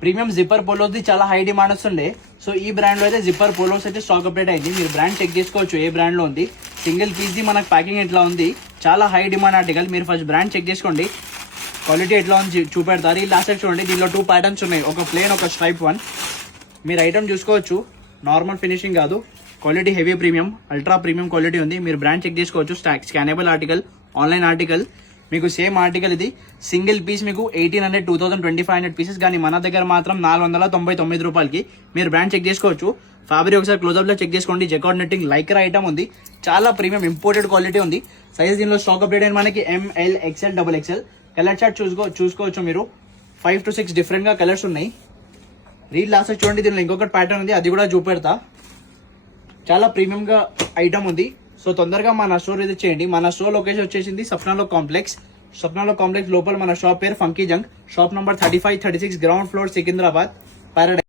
Premium zipper పోలోది చాలా high demand వస్తుండే. So ఈ బ్రాండ్ లో అయితే జిప్పర్ పోలోస్ అయితే స్టాక్ అప్డేట్ అయింది. మీరు బ్రాండ్ చెక్ చేసుకోవచ్చు ఏ బ్రాండ్ లో ఉంది. సింగిల్ పీస్ ది మనకు ప్యాకింగ్ ఎట్లా ఉంది, చాలా హై డిమాండ్ ఆర్టికల్. మీరు ఫస్ట్ బ్రాండ్ చెక్ చేసుకోండి, క్వాలిటీ ఎట్లా ఉంది చూపెడతారు. ఈ లాస్ట్ సైడ్ చూడండి, దీనిలో 2 ప్యాటర్న్స్ ఉన్నాయి, ఒక ప్లేన్ ఒక స్ట్రైప్ వన్. మీరు ఐటమ్ చూసుకోవచ్చు, నార్మల్ ఫినిషింగ్ కాదు, quality heavy premium ultra premium quality ఉంది. మీరు బ్రాండ్ చెక్ చేసుకోవచ్చు. Scannable article, online article. మీకు సేమ్ ఆర్టికల్ ఇది సింగిల్ పీస్ మీకు 1800 2500 పీసెస్, కానీ మన దగ్గర మాత్రం 499 రూపాయలకి మీరు బ్రాండ్ చెక్ చేసుకోవచ్చు. ఫ్యాబ్రిక్ ఒకసారి క్లోజ్అప్ లో చెక్ చేసుకోండి. జకార్డ్ నెట్టింగ్ లైక్రా ఐటమ్ ఉంది, చాలా ప్రీమియం ఇంపోర్టెడ్ క్వాలిటీ ఉంది. సైజ్ దీనిలో స్టాక్ అప్డేట్ అయిన మనకి ML XL XXL. Colour chart చూసుకోవచ్చు మీరు, 5 to 6 డిఫరెంట్ గా కలర్స్ ఉన్నాయి. రీల్ లాస్ట్ చూడండి, దీనిలో ఇంకొకటి ప్యాటర్న్ ఉంది, అది కూడా చూపెడతా. చాలా ప్రీమియం గా ఐటమ్ ఉంది. సో తొందరగా మన స్టోర్ విజిట్ చేయండి. మన స్టోర్ లొకేషన్ వచ్చేసింది సప్నాలో కాంప్లెక్స్ లోపల మన షాప్ పేరు funky junk. Shop number 3536 ground floor Secunderabad paradise.